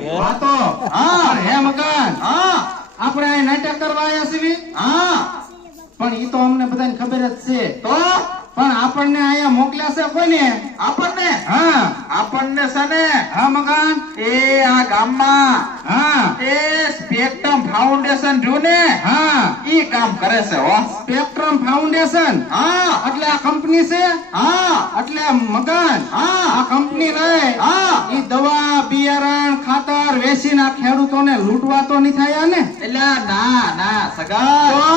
વાતો હા. હે મકાન હા આપણે અહીં નાટક કરવા આવ્યા છીએ હા પણ ઈ તો અમને બધાને ખબર જ છે તો પણ આપણને અહીંયા મોકલ્યા છે કોને આપણને હા છે ને હા મકાન એ આ ગામમાં હા એ સ્પેક્ટ્રમ ફાઉન્ડેશન જો ને હા ઈ કામ કરે છે હો સ્પેક્ટ્રમ ફાઉન્ડેશન હા એટલે આ કંપની છે હા એટલે મકાન હા આ કંપની રહે હા ઈ દવા બિયારણ ખાતર વેચીને આ ખેડૂતોને લૂંટવા તો નહીં થાય ને એટલે ના ના સગા તો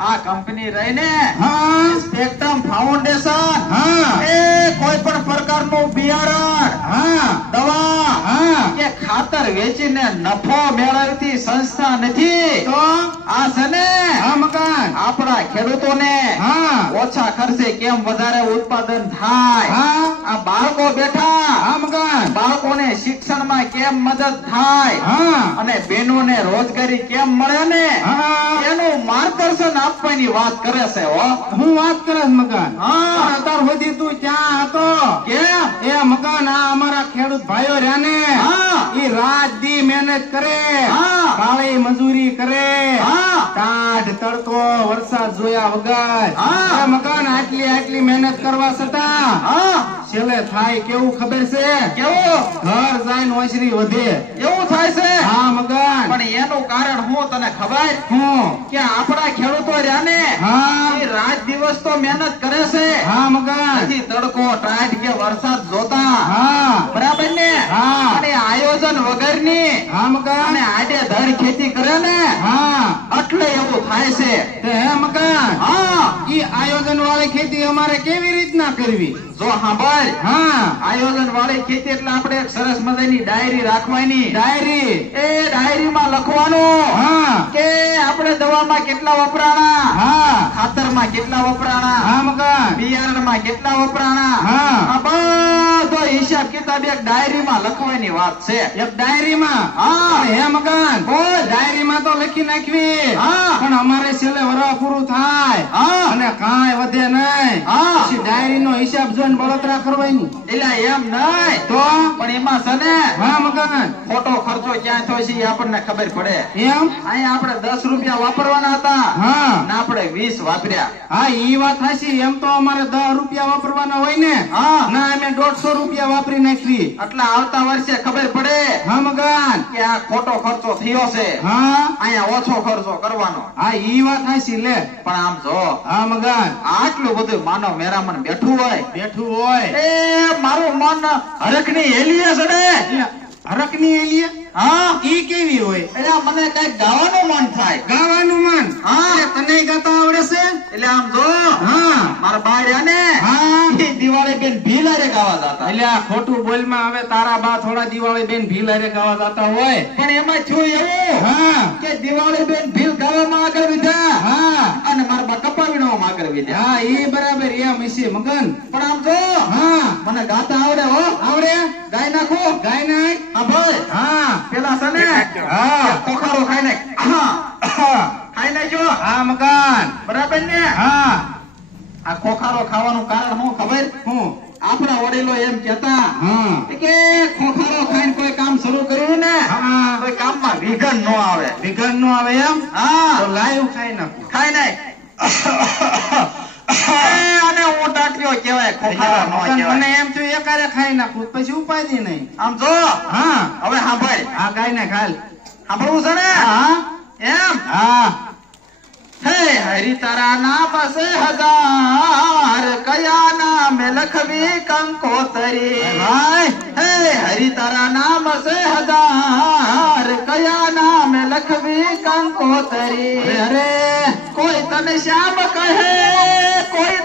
આ કંપની રહી ને હા સ્પેક્ટ્રમ ફાઉન્ડેશન હા એ કોઈ પણ પ્રકારનું બિયારણ હા દવા હા કે ખાતર વેચીને નફો મેળવતી સંસ્થા નથી તો આ છે ને હા મકાન આપણા ખેડૂતોને હા ઓછા ખર્ચે કેમ વધારે ઉત્પાદન થાય હા આ બાળકો બેઠા હા મકાન બાળકોને શિક્ષણમાં કેમ મદદ થાય હા અને બહેનોને રોજગારી કેમ મળે ને હા એનું માર્ગદર્શન આપવાની વાત કરે છે હો હું વાત કરસ મકાન હા. પણ અત્યાર સુધી તું ક્યાં હતો કે એ મકાન આ અમારા ખેડૂત ભાઈઓ રહ્યા ને હા. ઈ રાત દી મહેનત કરે હા. કાળી મજૂરી કરે હા. ટાઢ તડકો વરસાદ જોયા વગર હા. એ મકાન આટલી મહેનત કરવા છતાં હા છેલ્લે થાય કેવું ખબર છે કેવું ઘર જાય ને ઓસરી વધે એવું થાય છે હા મકાન પણ એનું કારણ હું તને ખબર હું કે આપણા ખેડૂતો રહ્યા ને હા એ રાત દિવસ તો મહેનત કરે છે હા મકાન નથી તડકો ટાઢ કે વરસાદ જોતા હા બરાબર ને હા. અને આયોજન વગરની હા મકાન અને આડે ધડ ખેતી કરે ને હા એટલે એવું થાય છે તે હે મકાન હા ઈ આયોજન વાળી ખેતી અમારે કેવી રીતના કરવી જો સાંભળ હા આયોજન વાળી ખેતી એટલે આપણે એક સરસ મજાની ડાયરી રાખવાની ડાયરી એ ડાયરીમાં લખવાનું હા કે આપણે દવામાં કેટલા વપરાણા હા ખાતરમાં કેટલા વપરાણા હા મકાન બિયારણમાં કેટલા વપરાણા હા. આ બધો હિસાબ કિતાબ એક ડાયરીમાં લખવાની વાત છે એક ડાયરીમાં હા. પણ હે મકાન બોલ. ડાયરીમાં તો લખી નાખવી હા. પણ અમારે છેલ્લે વરહ પૂરું થાય હા. અને કાંઈ વધે નહીં હા. પછી ડાયરીનો હિસાબ જોઈને બળતરા કરવાની એટલે એમ નહીં તો પણ એમાં છે ને હા મકાન ખોટો ખર્ચો ક્યાં થયો છે એ આપણને ખબર પડે એમ અહીંયા આપણે 10 રૂપિયા વાપરવાના હતા હા ના આપણે 20 વાપર્યા હા ઈ વાત હાચી એમ તો અમારે 10 રૂપિયા વાપરવાના હોય ને હા. ના અમે 150 રૂપિયા વાપરી નાખવી એટલે આવતા વર્ષે ખબર પડે હા મકાન કે આ ખોટો ખર્ચો થયો છે હા અહીંયા ઓછો ખર્ચો કરવાનો હા ઈ વાત હાચી લે પણ આમ જો હા મકાન આટલું બધું માનવ મેરામણ બેઠું હોય બેઠું હોય એ મારું મન હરખની હેલીએ ચડે હરકની એલીએ હા ઈ કેવી હોય એટલે મને કઈક ગાવાનું મન થાય ગાવાનું મન હા. એટલે તને ગાતા આવડે છે એટલે આમ જો હા મારા બા રહ્યા ને હા ઈ દિવાળી બેન ભીલારે ગાવા જતા એટલે આ ખોટું બોલમાં હવે તારા બા થોડા દિવાળી બેન ભીલ હારે ગાવા જતા હોય પણ એમાં થયું એવું હા કે દિવાળી બેન ભીલ ગાવામાં આગળ વધ્યા હા અને મારા બા કપાવીણામાં આગળ વધ્યા હા ઈ બરાબર એમ હશે મગન પણ આમ જો હા મને ગાતા આવડે હો આવડે ગાઈ નાખો ગાય નાખ હા ભાઈ હા પેલા છે ને હા કોખારો ખાઈ નાખ હા ખાઈ નાખજો હા મકાન બરાબર ને હા આ ખોખારો ખાવાનું કારણ શું ખબર હું આપણા વડીલો એમ કહેતા હા કે ખોખારો ખાઈને કોઈ કામ શરૂ કર્યું ને હા કોઈ કામમાં વિઘન ન આવે વિઘન નો આવે એમ હા તો લાઈવ ખાઈ નાખું ખાઈ નાખ અને હું ટાટ્યો કહેવાય ખોખારો ન મગન, મને કહેવાય એમ થયું એકારે ખાઈ નાખું પછી ઉપાધિ નહીં આમ જો હા હવે સાંભળ આ ગાય ને ખાલ સાંભળવું છે ને હા એમ હા હે હરી તારા નામ સે હજાર કયા નામ લખવી કંકોતરી ભાઈ હે હરી તારા નામ સે હજાર કયા નામ લખવી કંકોતરી અરે કોઈ તને શ્યામ કહે કોઈ